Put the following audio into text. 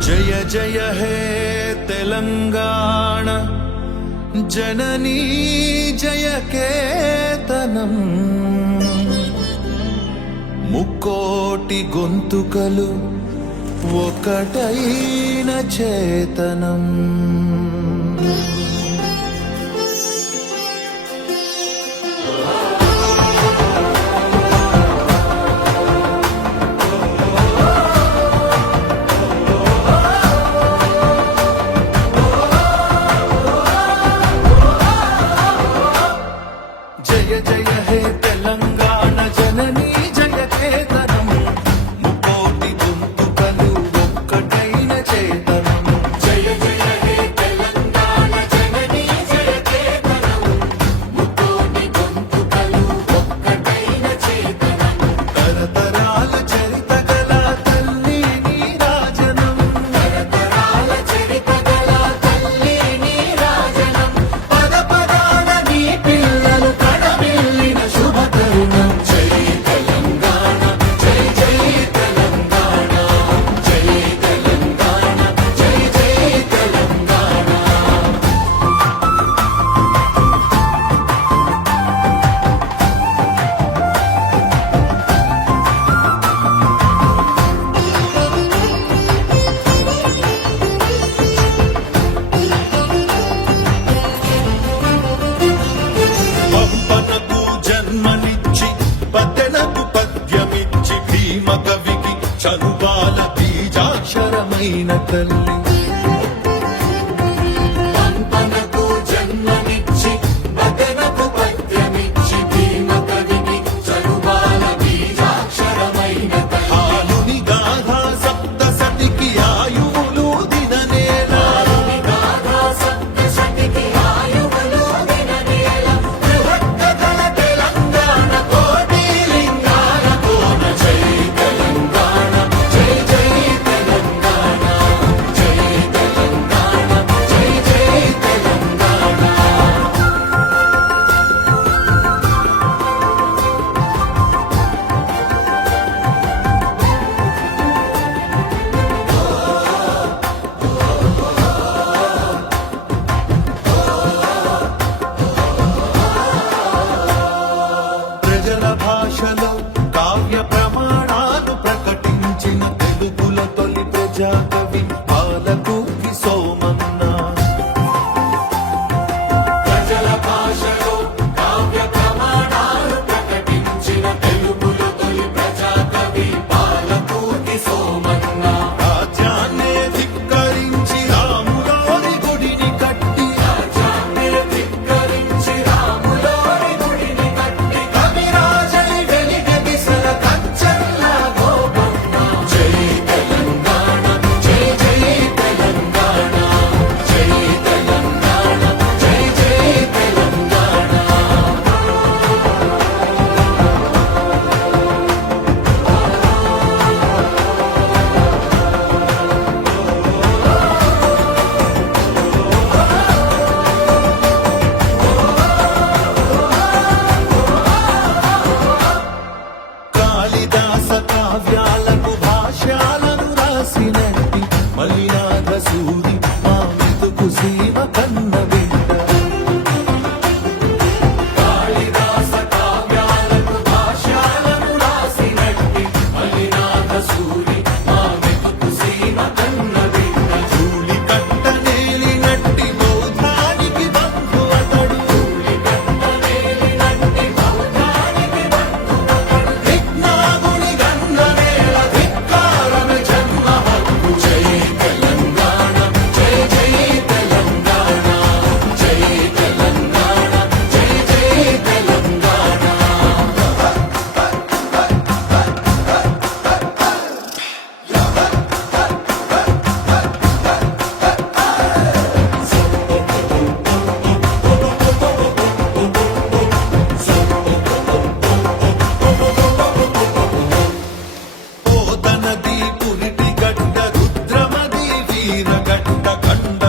जय जय हे तेलंगाण जननी जय केतनम मुक्कोटि गोंतुकलु ఒకటైన చేతనం జయ జయ హే తెలంగాణ జననీ జయ కేతనం ముకోటి గొంతుకలు ఒక్కటైన చేతనం జయ జయ హే తెలంగాణ జననీ జయ కేతనం ముకోటి గొంతుకలు ఒక్కటైన చేతనం తరతరాల చరిత గల తల్లి నీరాజనం తరతరాల చరిత గల తల్లి నీరాజనం పద పదాన నీ పిల్లలు కడమిల్లిన శుభ తరుణం జై తెలంగాణ జై జై తెలంగాణ జై తెలంగాణ జై జై తెలంగాణ పంపనకు జన్మనిచ్చి పద్దెనకు పద్యమిచ్చి భీమ కవికి చనుబాల బీజాక్షరమైన తల్లి పంపనకు జన్మనిచ్చి పద్దెనకు పద్యమిచ్చి భీమ కవికి చనుబాల బీజాక్షరమైన తల్లి ఆలుని గాథా సప్తసతికి ఆయువులు దిననేల ఆలుని గాథా సప్తసతికి ఆయువులు దిననేల బృహత్తల తెలంగాణ కోటి లింగాల కోన జై తెలంగాణ జై జై తెలంగాణ జై తెలంగాణ జై జై తెలంగాణ ప్రజల భాషలో కావ్య ప్రమాణాలు ప్రకటించిన తెలుగుల తొలి ప్రజాకవి పాలకూకి సోమన్న ప్రజల భాషలో కావ్య ప్రమాణాలు ప్రకటించిన తెలుగుల తొలి ప్రజాకవి పాలకూకి సోమన్న రాజ్యాన్నే ధిక్కరించి రాములోని గుడిని కట్టి రాజ్యాన్నే ధిక్కరించి రాములోని గుడిని కట్టి కవిరాజై వెలిగ దిశల కంచెల్ల గోపన్న జై తెలంగాణ జై జై తెలంగాణ జై తెలంగాణ జై జై తెలంగాణ కాళిదాస కావ్యాలకు భాష్యాలను రాసినట్టి మలినాథ సూరి మా మెతుకు సీమ కన్న బిడ్డ కాళిదాస కావ్యాలకు భాష్యాలను రాసినట్టి మలినాథ సూరి మా మెతుకు సీమ కన్న బిడ్డ ధూళి కట్ట నేలినట్టి బౌద్ధానికి బంధు అతడు ధూళి కట్ట నేలినట్టి బౌద్ధానికి బంధు అతడు విజ్ఞాగుని గంగనేల ధిక్కారణ జన్మ హక్కు జై తెలంగాణ జై జై తెలంగాణ జై తెలంగాణ జై జై తెలంగాణ పోతనది పురిటి గడ్డ రుద్రమది వీరగడ్డ కండ